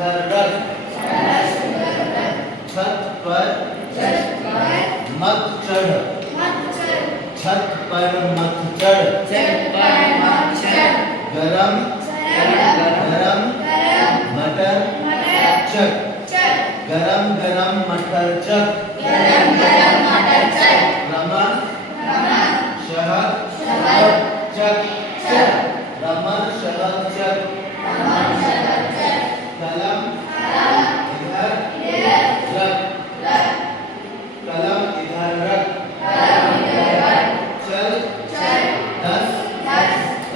सुंदर रथ, छत पर मत चढ़, छत पर मत चढ़, गरम गरम मटर चक, गरम गरम मटर चक, रमन शहद चक, रमन शहद चक, कलम इधर रख, कलम इधर रख, चल 10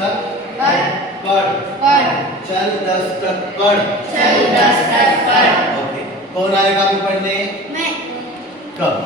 तक पढ़, चल 10 तक पढ़। ओके, कौन आएगा अभी पढ़ने? मैं। कब?